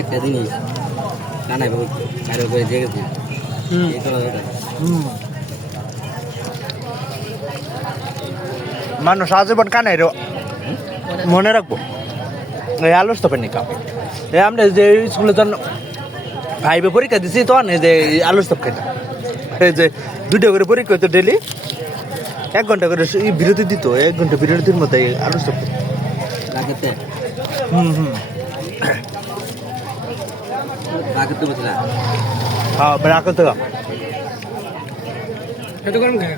একটা জিনিস কানাই বাবু চারো করে জেগেছে এই তোলা দাদা মানুষ আজীবন কানাই মনে রাখবো এই আলোচ তো পেন নিকা এই আমরা যে স্কুলে যখন ফাইভে পরীক্ষা দিছি তখন এই যে আলোচ তো খেতাম এই যে 2টা করে পরীক্ষা হতো ডেলি 1 ঘন্টা করে বিরতি দিত 1 ঘন্টা বিরতির মধ্যে আলোচ তো রাখতে রাখতে বসলা হ্যাঁ রাখতে এটা গরম খায়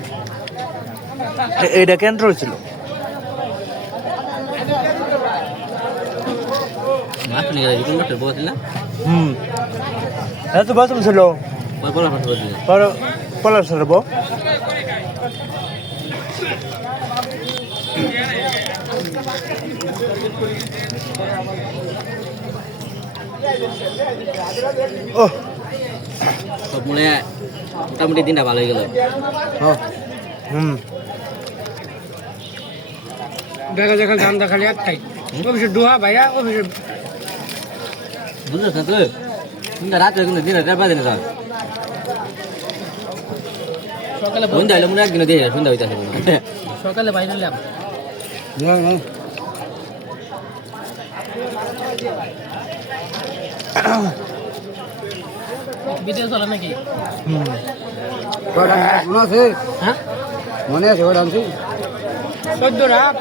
এইটা কেন রয়েছিল মাছ নিয়ে যাবি কোন ডক্টর বসলা এত বাসম ছিল বলা ফাট বসলা পর পলাশ সরব ও সব মনে মোটামুটি দিনটা ভালো হয়ে গেল দেখা দেখা ধান দেখালে একটাই অফিসে ডোহা ভাইয়া অফিসে বুঝছ না তুই কিন্তু রাত্রে কিন্তু দিনে চারবার দিনে স্যার সকালে সন্ধ্যা হলে মনে একদিন দিয়ে সন্ধ্যা হইতেছে সকালে বাইরে এলাম ভিডিও চলে নাকি মনে আছে হ্যাঁ মনে আছে ওটা আনছি 14 রাত